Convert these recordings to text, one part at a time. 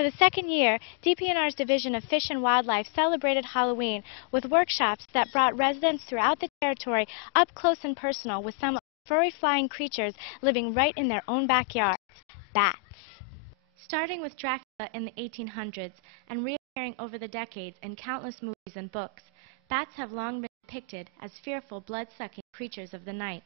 For the second year, DPNR's Division of Fish and Wildlife celebrated Halloween with workshops that brought residents throughout the territory up close and personal with some furry flying creatures living right in their own backyards, bats. Starting with Dracula in the 1800s and reappearing over the decades in countless movies and books, bats have long been depicted as fearful, blood-sucking creatures of the night.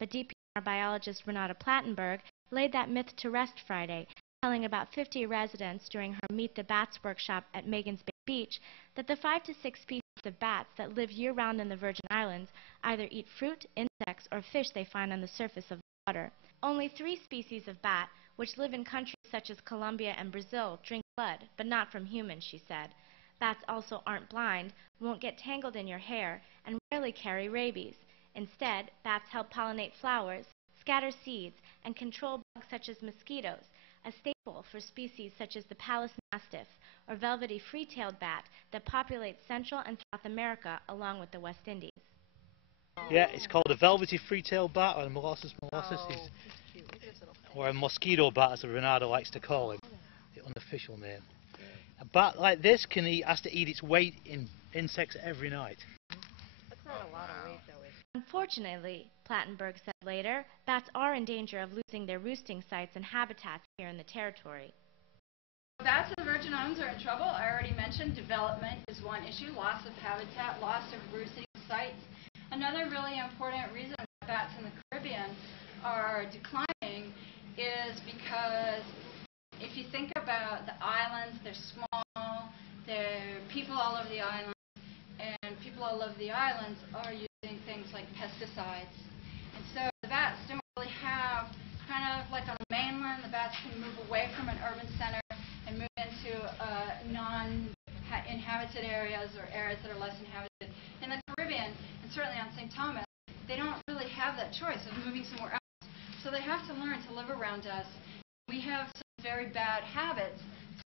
But DPNR biologist Renata Plattenberg laid that myth to rest Friday, telling about 50 residents during her Meet the Bats workshop at Megan's Bay Beach that the 5 to 6 species of bats that live year-round in the Virgin Islands either eat fruit, insects, or fish they find on the surface of the water. Only 3 species of bat, which live in countries such as Colombia and Brazil, drink blood, but not from humans, she said. Bats also aren't blind, won't get tangled in your hair, and rarely carry rabies. Instead, bats help pollinate flowers, scatter seeds, and control bugs such as mosquitoes, a staple for species such as the Pallas mastiff, or velvety free-tailed bat that populates Central and South America along with the West Indies. Yeah, it's called a velvety free-tailed bat, or a molossus, or a mosquito bat as Renata likes to call him, the unofficial name. A bat like this has to eat its weight in insects every night. That's not a lot of weight though. Unfortunately, Plattenberg said later, bats are in danger of losing their roosting sites and habitats here in the territory. Bats in the Virgin Islands are in trouble. I already mentioned development is one issue, loss of habitat, loss of roosting sites. Another really important reason bats in the Caribbean are declining is because if you think about the islands, they're small, there are people all over the islands, and people all over the islands are using things like pesticides. And so the bats don't really have, kind of like on the mainland, the bats can move away from an urban center and move into non-inhabited areas or areas that are less inhabited. In the Caribbean, and certainly on St. Thomas, they don't really have that choice of moving somewhere else. So they have to learn to live around us. We have some very bad habits,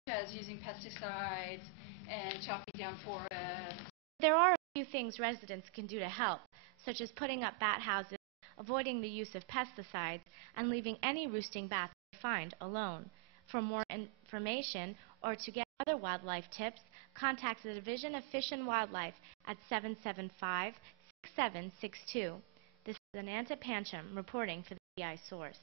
such as using pesticides and chopping down forests. There are a few things residents can do to help, such as putting up bat houses, avoiding the use of pesticides, and leaving any roosting bats they find alone. For more information or to get other wildlife tips, contact the Division of Fish and Wildlife at 775-6762. This is Ananta Pancham reporting for the BI Source.